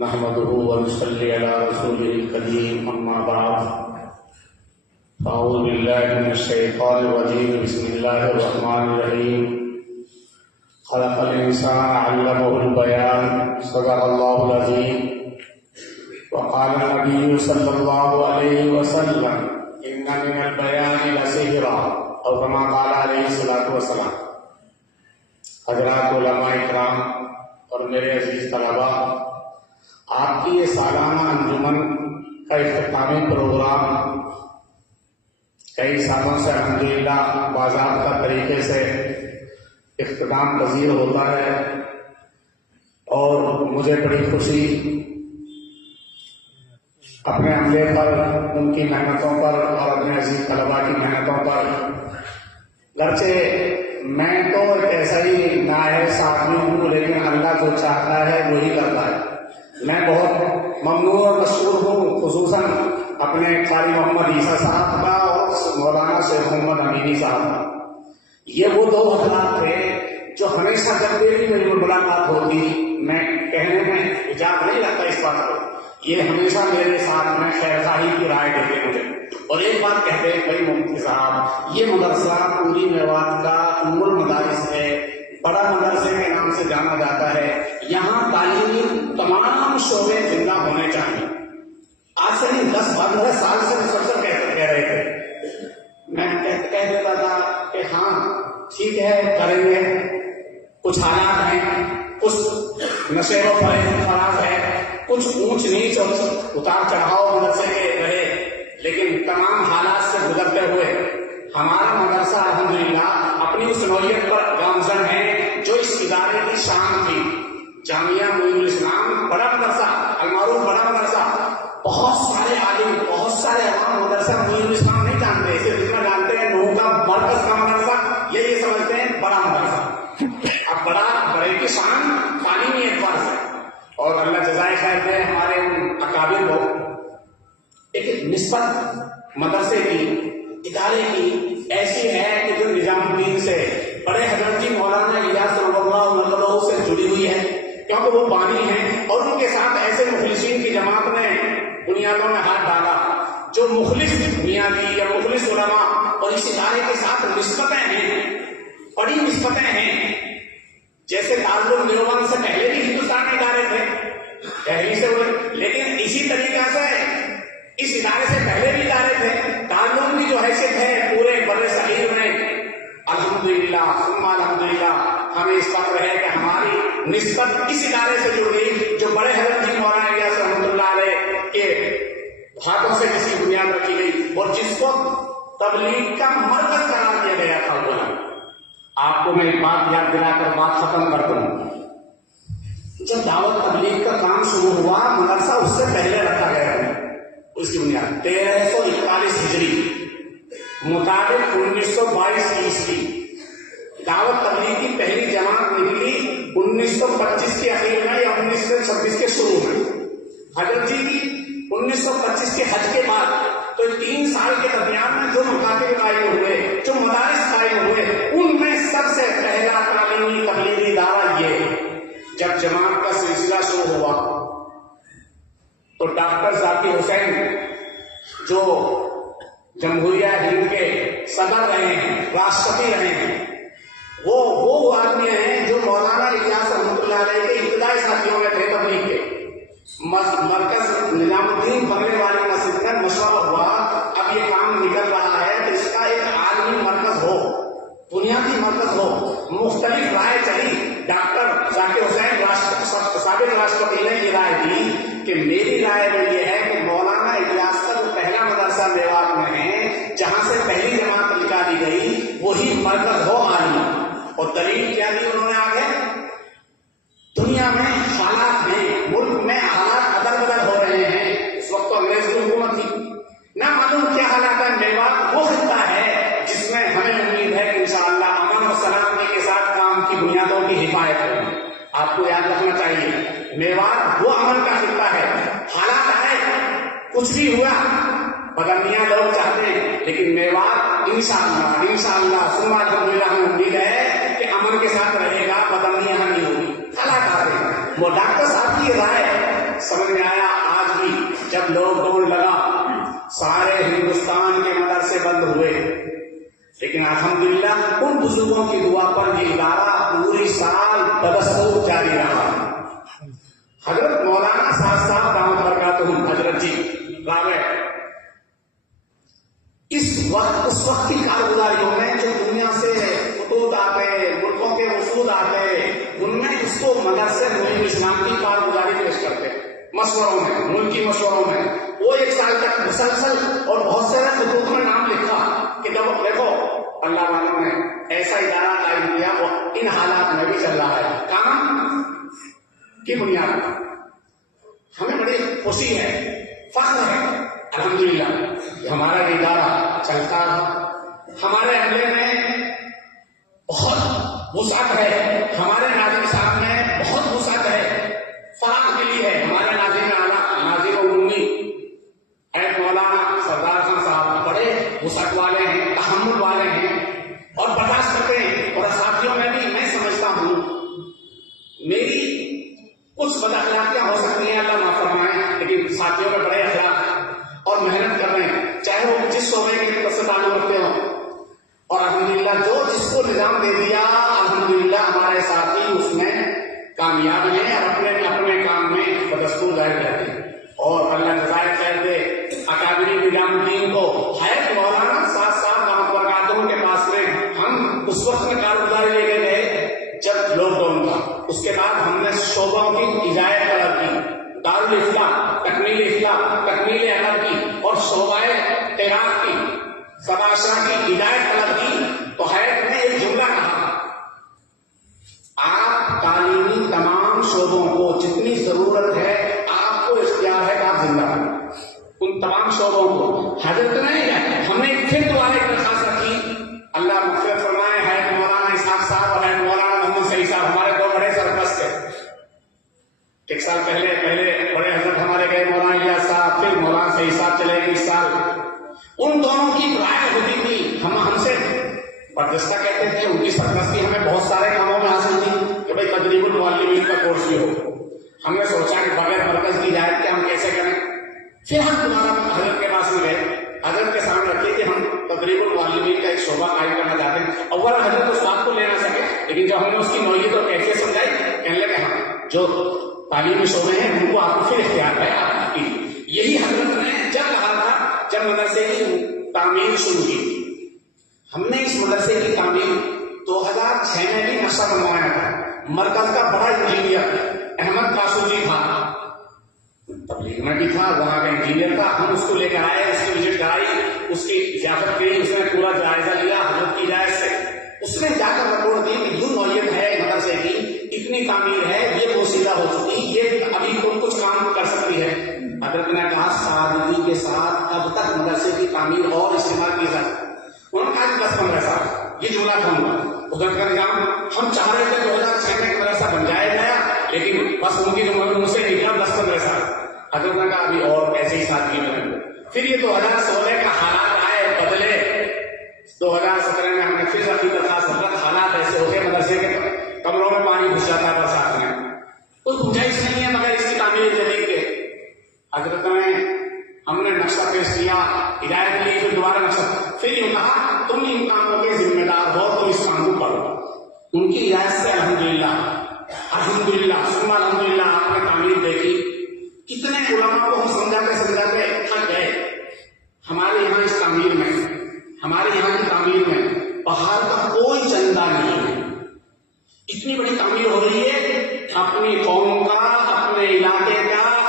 نحمده ونصلي على رسوله الكريم اما بعد اعوذ بالله من الشيطان الرجيم بسم الله الرحمن الرحيم خلق الانسان علمه البيان صدق الله العظيم وقال النبي صلى الله عليه وسلم ان من البيان لسحرا او كما قال عليه الصلاه والسلام۔ حضرات علماء اکرام اور میرے عزیز طلباء، آپ کی یہ سالانہ انجمن کا اختتامی پروگرام کئی سالوں سے الحمدللہ باضابطہ طریقے سے اختتام پذیر ہوتا ہے، اور مجھے بڑی خوشی اپنے عملے پر، ان کی محنتوں پر اور اپنے عزیز طلباء کی محنتوں پر، گرچہ میں تو ایک ایسا ہی نااہل آدمی ہوں، لیکن اللہ جو چاہتا ہے وہی کرتا ہے۔ میں بہت ممنون اور مشکور ہوں، خصوصاً اپنے قاری محمد عیسیٰ صاحب کا اور مولانا شیخ محمد امینی صاحب کا۔ یہ وہ دو حضرات تھے جو ہمیشہ جب بھی میری ملاقات ہوتی، میں کہنے میں اجازت نہیں لگتا اس بات کو، یہ ہمیشہ میرے ساتھ میں خیر خواہی کی رائے دیتے مجھے، اور ایک بات کہتے ہیں، بھائی مفتی صاحب یہ مدرسہ پوری میوات کا ام المدارس ہے، بڑا مدرسے کے نام سے جانا جاتا ہے، یہاں تعلیمی تمام شعبے زندہ ہونے چاہیے۔ آج سے نہیں 10-15 سال سے مسلسل کہہ رہے تھے، میں کہہ دیتا تھا کہ ہاں ٹھیک ہے کریں گے، کچھ حالات ہیں، کچھ نشے و فراز ہے، کچھ اونچ نیچ اور اتار چڑھاؤ مدرسے کے رہے، لیکن تمام حالات سے گزرتے ہوئے ہمارا مدرسہ الحمدللہ اپنی اس نوعیت پر گامزن ہے جو اس ادارے کی شان تھی۔ جامعہ معین الاسلام بڑا مدرسہ، المعروف بڑا مدرسہ، بہت سارے عالم، بہت سارے عوام مدرسہ معین الاسلام نہیں جانتے، صرف جتنا جانتے ہیں لوگوں کا مرکز کا مدرسہ، یہ سمجھتے ہیں بڑا مدرسہ۔ اب بڑے کی شان تعلیمی اعتبار سے، اور اللہ جزائے خیر دے ہمارے ان اکابر کو، ایک نسبت مدرسے کی، ادارے کی ایسی ہے کہ جو نظام الدین سے، بڑے حضرت جی مولانا الیاس رضی اللہ عنہ سے جڑی ہوئی ہے، کیونکہ وہ بانی ہیں، اور ان کے ساتھ ایسے مخلصین کی جماعت نے بنیادوں میں ہاتھ ڈالا، جو مخلص بنیادی یا مخلص علماء اور اس ادارے کے ساتھ نسبتیں ہیں، بڑی نسبتیں ہیں، جیسے دارالعلوم دیوبند سے پہلے بھی ہندوستان میں ادارے تھے، دہلی سے ہوئے، لیکن اسی طریقے سے اس ادارے سے پہلے بھی ادارے تھے۔ دارالعلوم کی جو حیثیت ہے پورے بر صغیر میں، الحمدللہ ثم الحمدللہ ہمیں اس پر ہے کہ ہماری نسبت اس ادارے سے جڑ گئی جو بڑے حضرت جی مولانا الیاس رحمۃ اللہ علیہ کے ہاتھوں سے جس کی بنیاد رکھی گئی، اور جس کو تبلیغ کا مرکز قرار دیا گیا تھا۔ آپ کو میں ایک بات یاد دلا کر بات ختم کر دوں، جب دعوت تبلیغ کا کام شروع ہوا، مدرسہ اس سے پہلے رکھا گیا ہے، اس کی بنیاد 1341 ہجری مطابق 1922 عیسوی، دعوت تبلیغ کی پہلی جماعت نکلی 1925 کے اخیر میں یا 1926 کے شروع میں، حضرت جی کی 1925 کے حج کے بعد، تو 3 سال کے درمیان میں جو مکاتب قائم ہوئے، جو مدارس قائم ہوئے، ان میں سب سے پہلا تعلیمی تبلیغی ادارہ یہ۔ جب جماعت کا سلسلہ شروع ہوا تو ڈاکٹر ذاکر حسین جو جمہوریہ ہند کے صدر رہے ہیں، راشٹرپتی رہے ہیں، وہ آدمی ہیں جو مولانا الیاس رحمۃ اللہ علیہ کے ابتدائی ساتھیوں میں تھے تبلیغ کے۔ مرکز نظام الدین بننے والی مسجد میں مشورہ ہوا، اب یہ کام نکل رہا ہے کہ اس کا ایک عالمی مرکز ہو، بنیادی مرکز ہو، مختلف رائے چلی۔ ڈاکٹر ذاکر حسین سابق راشٹرپتی نے یہ رائے دی کہ میری رائے میں یہ ہے کہ مولانا الیاس کا جو پہلا مدرسہ میوات میں ہے، جہاں سے پہلی جماعت نکالی گئی، وہی مرکز ہو عالمی۔ اور دلیل کیا دی انہوں نے آگے؟ دنیا میں حالات ہیں، ملک میں حالات ادل بدل ہو رہے ہیں، اس وقت تو انگریز کی حکومت تھی، نہ معلوم کیا حالات ہے۔ میوات وہ خطہ ہے جس میں ہمیں امید ہے کہ انشاءاللہ امن و سلامتی کے ساتھ کام کی بنیادوں کی حفاظت ہوگی۔ آپ کو یاد رکھنا چاہیے، میوات وہ امن کا خطہ ہے۔ حالات آئے، کچھ بھی ہوا، بدامنیاں لوگ چاہتے ہیں، لیکن میوات انشاءاللہ ثم الحمدللہ ہمیں امید ہے کہ امن کے ساتھ رہے گا، بدامنیاں نہیں ہوگی۔ حالات آتے ہیں، وہ ڈاکٹر صاحب کی رائے سمجھ میں آیا آج بھی جب لاک ڈاؤن لگا سارے ہندوستان کے مدرسے بند ہوئے، لیکن الحمدللہ ان بزرگوں کی دعا پر یہ ادارہ پوری سال بدستور جاری رہا۔ حضرت مولانا سعد صاحب دامت برکاتہم حضرت جی رابع اس وقت کی کارگزاریوں میں جو دنیا سے خطوط آتے، ملکوں کے وفود آتے، ان میں اس کو مدرسے معین اسلام کی کارگزاری پیش کرتے، مشوروں میں، ملکی مشوروں میں۔ وہ ایک سال تک مسلسل اور بہت سارے خطوط میں نام لکھا کہ جب دیکھو اللہ والوں نے ایسا ادارہ قائم کیا، وہ ان حالات میں بھی چل رہا ہے کام کی بنیاد پر۔ ہمیں بڑی خوشی ہے، فخر ہے الحمدللہ کہ ہمارا یہ ادارہ چلتا ہے۔ ہمارے عملے میں بہت وسعت ہے، ہمارے ناظم صاحب میں بہت وسعت ہے، فراغ ملی ہے۔ ہمارے ناظم اعلیٰ ناظم عمومی مولانا سردار خان صاحب بڑے وسعت والے ہیں، تحمل والے ہیں اور برداشت کرتے ہیں۔ اور ساتھیوں میں بھی میں سمجھتا ہوں میری کچھ بد اخلاقیاں ہو سکتی ہیں، اللہ معاف فرمائے، لیکن ساتھیوں میں بڑے اخلاق اور محنت کر رہے ہیں، چاہے وہ جس شعبے کے سے تعلق رکھتے ہوں۔ اور الحمدللہ جو جس کو نظام دے دیا الحمدللہ ہمارے ساتھی اس میں کامیاب ہیں اور اپنے کام میں بدستور ظاہر رہتے ہیں۔ اور اللہ جزائے خیر دے اکابری نظام الدین کو حیرت مولانا سعد صاحب دامت برکاتہم کے پاس میں ہم اس وقت میں کارگزاری لے کے گئے جب لاک ڈاؤن تھا۔ اس کے بعد ہم نے شعبوں کی ہدایت طلب کی، دارالافلاح، تکمیل افلاح، تکمیل ادب کی اور شعبہ قراءت کی، سباشرہ کی ہدایت طلب کی۔ تو حیرت نے ایک جملہ کہا، آپ تعلیمی تمام شعبوں کو جتنی ضرورت ہے آپ کو اختیار ہے کہ آپ زندہ رہیں ان تمام شعبوں کو۔ حضرت نے ہم نے پھر دوبارہ ایک درخواست رکھی، اللہ مغفرت فرمائے، حضرت مولانا اسحاق صاحب اور حضرت مولانا محمد سعید صاحب ہمارے دو بڑے سرپرست تھے۔ ایک سال پہلے بڑے حضرت ہمارے گئے مولانا الیاس صاحب، پھر مولانا سعید صاحب چلے گئے اس سال۔ ان دونوں کی رائے ہوتی تھی، ہم سے برجستہ کہتے تھے، ان کی سرپرستی ہمیں بہت سارے کاموں میں حاصل تھی کہ بھائی تدریب المعلمین کا کورس بھی ہو۔ ہم نے سوچا کہ بغیر مرکز کی ہدایت کے ہم کیسے کریں، پھر ہم دوبارہ حضرت کے پاس میں گئے، حضرت کے سامنے رکھے کہ ہم تدریب المعلمین کا ایک شعبہ قائم کرنا چاہتے ہیں۔ اول حضرت اس بات کو لے نہ سکے، لیکن جب ہم نے اس کی نوعیت اور کیفیت سمجھائی کہنے لگے ہاں جو تعلیمی شعبے ہیں ان کو آپ کو پھر اختیار ہے، آپ کیجیے۔ یہی حضرت نے جب کہا تھا جب مدرسے کی تعمیر شروع کی، ہم نے اس مدرسے کی تعمیر 2006 میں بھی نقشہ بنوایا تھا۔ مرکز کا بڑا انجینئر احمد قاسوجی تھا، تبلیغ میں بھی تھا، وہاں کا انجینئر تھا۔ ہم اس کو لے کر آئے، اس کی وزٹ کرائی، اس کی ضیافت کی، اس نے پورا جائزہ لیا حضرت کی ہدایت سے۔ اس نے جا کر رپورٹ دی کہ جو نوعیت ہے مدرسے کی، اتنی تعمیر ہے، یہ پوشیدہ ہو چکی، یہ ابھی کچھ کام کر سکتی ہے۔ حضرت نے کہا سادگی کے ساتھ اب تک مدرسے کی تعمیر اور استعمال کی جا سکتی۔ انہوں نے کہا 10-15 سال، یہ جملہ کہوں گا ادھر کا نظام ہم چاہ رہے تھے 2006 میں مدرسہ بن جائے گیا، لیکن بس ان کی منہ سے نکلا 10-15 سال۔ حضرت نے کہا ابھی اور ایسے ہی سادگی میں۔ پھر یہ 2016 کا حالات آئے بدلے، 2017 میں ہم نے پھر اپنی درخواست حضرت حالات ایسے ہو گئے مدرسے کے کمروں میں پانی گھس جاتا ہے برسات میں، کوئی گنجائش نہیں ہے مگر اس کی تعمیر جدید کے۔ حضرت نے ہم نے نقشہ پیش کیا، ہدایت لی، پھر دوبارہ نقشہ، پھر یہ کہا تم ان کاموں کے ذمہ دار ہو، تم اس کام کو کرو۔ ان کی ہدایت سے الحمدللہ ثم الحمدللہ آپ نے تعمیر دیکھی۔ کتنے علماء کو ہم سمجھاتے تھک گئے۔ ہمارے یہاں اس تعمیر میں، ہمارے یہاں کی تعمیر میں باہر کا کوئی چندہ نہیں ہے۔ اتنی بڑی تعمیر ہو رہی ہے، اپنی قوم کا، اپنے علاقے کا،